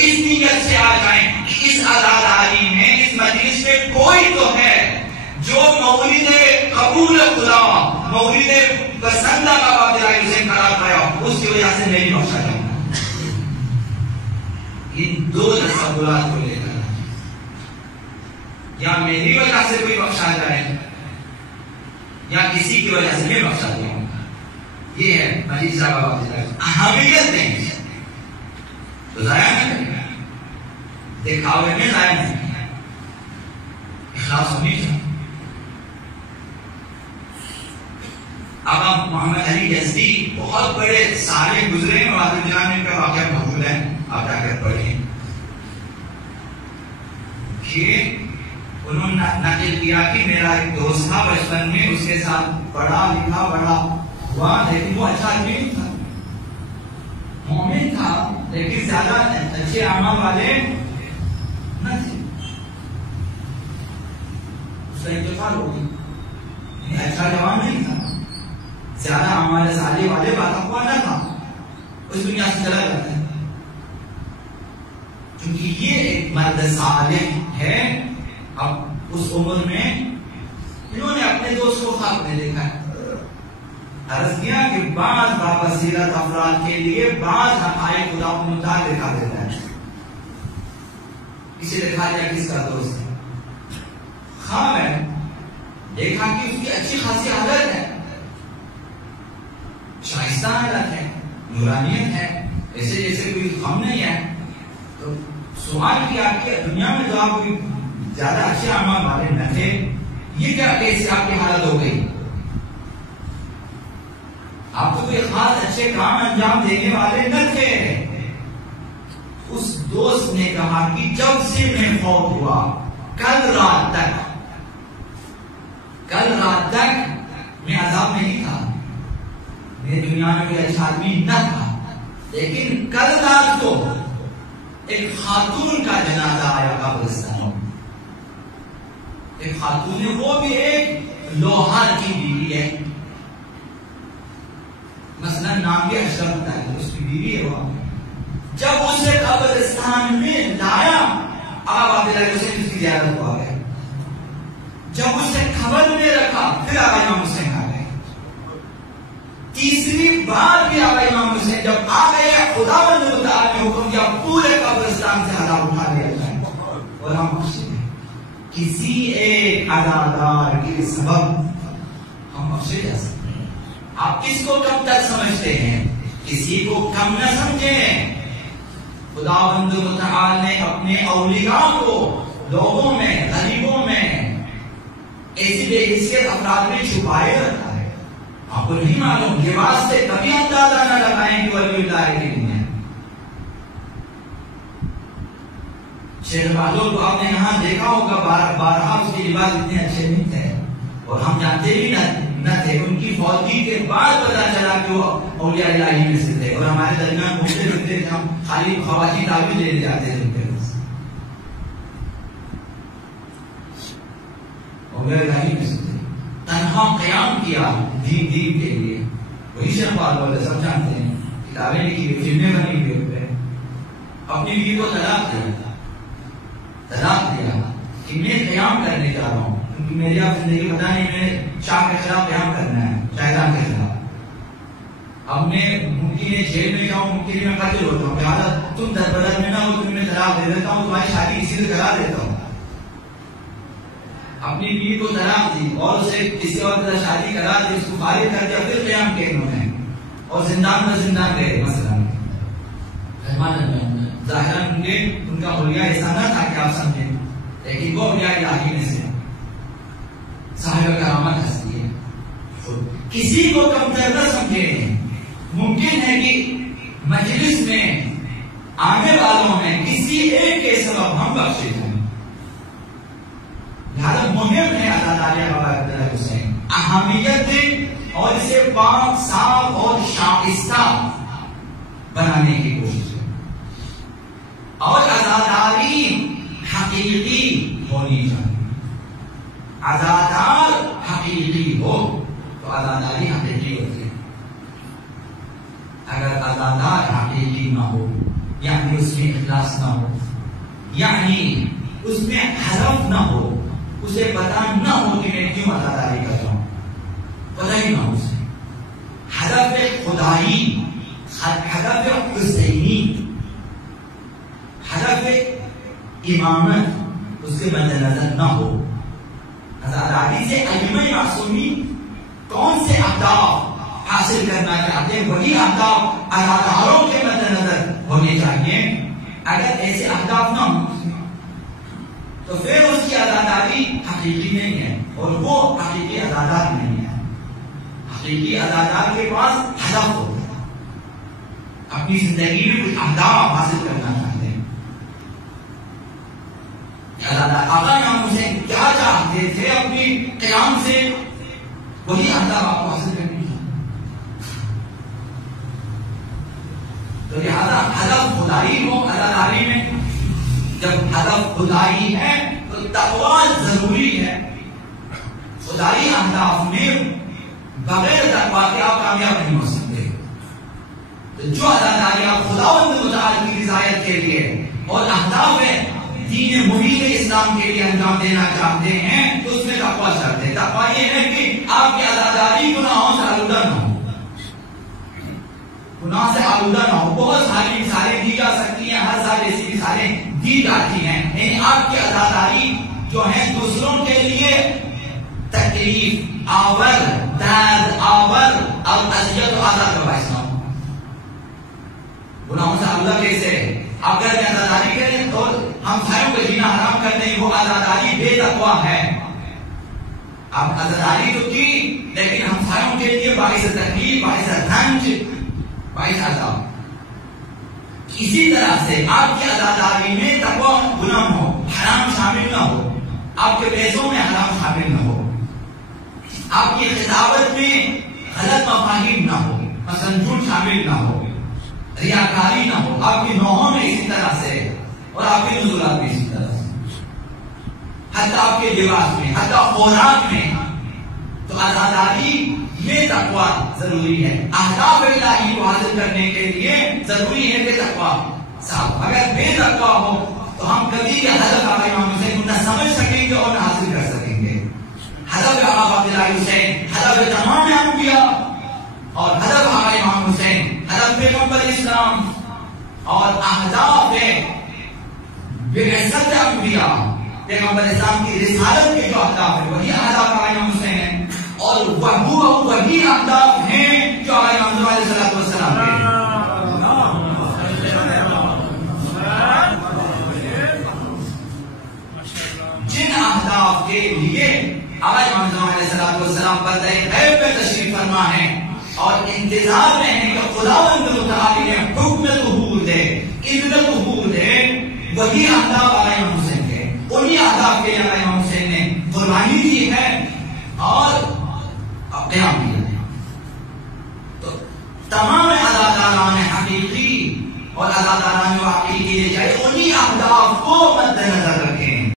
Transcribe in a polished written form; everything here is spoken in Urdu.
اس نیت سے آ جائیں کہ اس عزاداری میں اس مجلس میں کوئی تو ہے جو مولد قبول خدا مولد پسندہ کا بابدلائی اسے کرا پایا، اس کی وجہ سے نہیں بخشا جاؤں گا۔ ان دو تصورات کو لے کر یا میری وجہ سے کوئی بخشا جائے یا کسی کی وجہ سے میں بخشا جاؤں گا، یہ ہے مجید صاحب بابدلائی اہمیت دیں تو ضائع نہ کریں، دکھاوے میں ضائع نہیں کریں، اخلاص ہونی چاہیے۔ اب آپ محمد علی یزدی بہت بڑے سالے گزرے ہیں، اور جناب ان کا واقعہ موجود ہے، آپ جا کر پڑھیں کہ انہوں نے نقل کیا کہ میرا ایک دوست تھا بچپن میں، اس کے ساتھ پڑھا لکھا بڑا ہوا، لیکن وہ اچھا آدمی نہیں تھا، مومن تھا لیکن زیادہ اچھے اعمال والے نہ تھے۔ اس کا انتقال ہو گیا، اچھا جوان نہیں تھا، زیادہ ہمارے سالے والے بات ہوا نہ تھا، اس دنیا سے چلا جاتا ہے۔ کیونکہ یہ ایک مرد صالح ہے، اب اس عمر میں انہوں نے اپنے دوست کو خواب میں دیکھا ہے، عرض کیا کہ بعض بابصیرت افراد کے لیے بعض حقائق خدا کو متعلق دکھا دیتا ہے۔ کسی نے کہا کیا کس کا دوست ہے، خواب ہے، دیکھا کہ اس کی اچھی خاصی حالت ہے، شائستہ حالت ہے، نورانیت ہے، ایسے جیسے کوئی غم نہیں ہے۔ تو سوال کیا کہ دنیا میں جو آپ زیادہ اچھے اعمال والے نہ تھے، یہ کیا کیسے آپ کی حالت ہو گئی؟ آپ کو کوئی خاص اچھے کام انجام دینے والے نہ تھے۔ اس دوست نے کہا کہ جب سے میں فوت ہوا کل رات تک میں عذاب میں نہیں تھا، میں دنیا میں کوئی اچھا آدمی نہ تھا، لیکن کل رات کو ایک خاتون کا جنازہ آیا قبرستان میں، ایک خاتون ہے، وہ بھی ایک لوہار کی بیوی ہے، مثلا نام بھی اشرف ہوتا ہے، اس کی بیوی ہے وہ۔ جب اسے قبرستان میں لایا، اب عبداللہ حسین اس کی زیارت کو آ گئے، جب اسے قبر میں رکھا پھر آقا امام حسین آ گئے، تیسری بار بھی آقا امام حسین جب آ گئے، خداوند متعال نے حکم کیا پورے قبرستان سے عذاب اٹھا لیا جائے، اور ہم بخشے گئے۔ کسی ایک عزادار کے سبب ہم بخشے جا سکتے ہیں۔ آپ کس کو کم تک سمجھتے ہیں؟ کسی کو کم نہ سمجھیں۔ خداوند متعال نے اپنے اولیاء کو لوگوں میں، غریبوں میں، ایسی بے حیثیت افراد میں چھپائے رکھا ہے۔ آپ کو نہیں معلوم، یہ واسطے کبھی اندازہ نہ لگائیں کہ ولی اللہ کے لیے ہے۔ شیخ بہادر کو آپ نے یہاں دیکھا ہوگا، بارہا اس کے لباس اتنے اچھے نہیں تھے، اور ہم جانتے بھی نہ تھے، ان کی فوتگی کے بعد پتا چلا کہ وہ اولیاء الہی میں سے تھے، اور ہمارے درمیان گھومتے پھرتے تھے، ہم خالی خواتین تعبیر لینے جاتے تھے ان کے پاس، اولیاء الہی میں سے تھے۔ تنہا قیام کیا دین کے لیے، وہی شیخ بہادر سب جانتے ہیں، کتابیں لکھی ہوئی، فلمیں بنی ہوئی، اپنی بیوی کو طلاق دیا کہ میں قیام کرنے جا رہا ہوں، کیونکہ میری آپ زندگی پتہ نہیں، میں شاہ کے خلاف قیام کرنا ہے، شیطان کے خلاف۔ اب میں ممکن ہے جیل میں جاؤں، ممکن ہے میں قتل ہوتا ہوں، لہٰذا تم دربدر میں نہ ہو، تمہیں طلاق دے دیتا ہوں، تمہاری شادی کسی سے کرا دیتا ہوں۔ اپنی بیوی کو طلاق دی اور اسے کسی اور طرح شادی کرا دی، اس کو فارغ کر دیا، پھر قیام کیا انہوں نے، اور زندان میں زندان گئے مثلا۔ ظاہراً ان کا اولیاء ایسا نہ تھا کہ آپ سمجھیں، لیکن وہ اولیاء الہی میں سے صاحب کرامت ہستی ہے۔ کسی کو کمتر نہ سمجھیں۔ ممکن ہے کہ مجلس میں آنے والوں میں کسی ایک کے سبب ہم بخشے جائیں، لہذا مہم ہے عزاداری بابا عبداللہ حسین، اہمیت دیں اور اسے پاک صاف اور شائستہ بنانے کی کوشش ہے، اور عزاداری حقیقی ہونی چاہیے۔ عزادار حقیقی ہو تو عزاداری حقیقی ہوتی ہے، اگر عزادار حقیقی نہ ہو، یعنی اس میں اخلاص نہ ہو، یعنی اس میں ہدف نہ ہو، اسے پتا نہ ہو کہ میں کیوں عزاداری کر رہا ہوں، پتا ہی نہ ہو اسے. ہدف خدائی، ہدف حسینی، ہدف امامت اس کے مد نظر نہ ہو. عزاداری سے ائمہ معصومین کون سے اہداف حاصل کرنا چاہتے ہیں، وہی اہداف عزاداروں کے مد نظر ہونے چاہیے. اگر ایسے اہداف نہ ہوں تو پھر اس کی عزاداری حقیقی نہیں ہے، اور وہ حقیقی عزادار نہیں ہے. حقیقی عزادار کے پاس ہدف ہوتا ہے، اپنی زندگی میں کچھ اہداف حاصل کرنا چاہتے ہیں. آقا امام حسین کیا چاہتے تھے اپنی قیام سے، وہی اہداف آپ کو حاصل کرنے چاہتے. تو لہذا ہدف خدائی ہو عزاداری میں. جب ہدف خدائی ہے تو تقویٰ ضروری ہے. خدائی اہداف میں بغیر تقویٰ کے آپ کامیاب نہیں ہو سکتے. تو جو عزاداری آپ خداوند متعال کی رضایت کے لیے اور اہداف دین مبین اسلام کے لیے انجام دینا چاہتے ہیں تو اس میں تقویٰ شرط ہے. تقویٰ یہ ہے کہ آپ کی عزاداری گناہوں سے آلودہ نہ ہو، گناہ سے آلودہ نہ ہو. بہت ساری مثالیں دی جا سکتی ہیں، ہر سال ایسی مثالیں دی جاتی ہیں. یعنی آپ کی عزاداری جو ہے دوسروں کے لیے تکلیف آور، درد آور اور اذیت و آزار کا باعث نہ ہو. گناہوں سے آلودہ کیسے؟ اگر میں عزاداری کریں تو ہم بھائیوں کو جینا حرام کر دیں، وہ عزاداری بے تقویٰ ہے. آپ عزاداری تو کی لیکن ہم بھائیوں کے لیے باعث تکلیف، باعث رنج، باعث عذاب. اسی طرح سے آپ کی عزاداری میں تقویٰ گناہ ہو، حرام شامل نہ ہو، آپ کے پیسوں میں حرام شامل نہ ہو، آپ کی خطابت میں غلط مفاہیم نہ ہو، مثلا جھوٹ شامل نہ ہو، ریاکاری نہ ہو، آپ کی نوحوں میں اسی طرح سے اور آپ کے نزولات میں اسی طرح سے، حتی آپ کے لباس میں، حتی خوراک میں. تو عزاداری میں تقویٰ ضروری ہے. اہداف الہی کو حاصل کرنے کے لیے ضروری ہے کہ تقویٰ صاحب. اگر بے تقویٰ ہو تو ہم کبھی یہ ہدف آقا امام حسین نہ سمجھ سکیں گے اور نہ حاصل کر سکیں گے. ہدف آقا عبداللہ حسین، ہدف تمام انبیاء اور ہدف آقا امام حسین، ہدف پیغمبر اسلام اور اہداف بعثت انبیاء، پیغمبر اسلام کی رسالت کے جو اہداف ہیں وہی اہداف آقا امام حسین ہیں، اور وہی اہداف ہیں جو آقا امام حسین علیہ السلام کے. جن اہداف کے لیے آقا امام حسین علیہ السلام پر غیب میں تشریف فرما ہے اور انتظار میں ہے کہ خداوند متعال نے حکم ظہور دے، اذن ظہور دے، وہی اہداف آقا امام حسین کے. انہی اہداف کے لیے آقا امام حسین نے قربانی دی ہے اور قیام کیا ہے. تو تمام عزاداران حقیقی اور عزاداران واقعی کے لیے چاہیے انہی اہداف کو مد نظر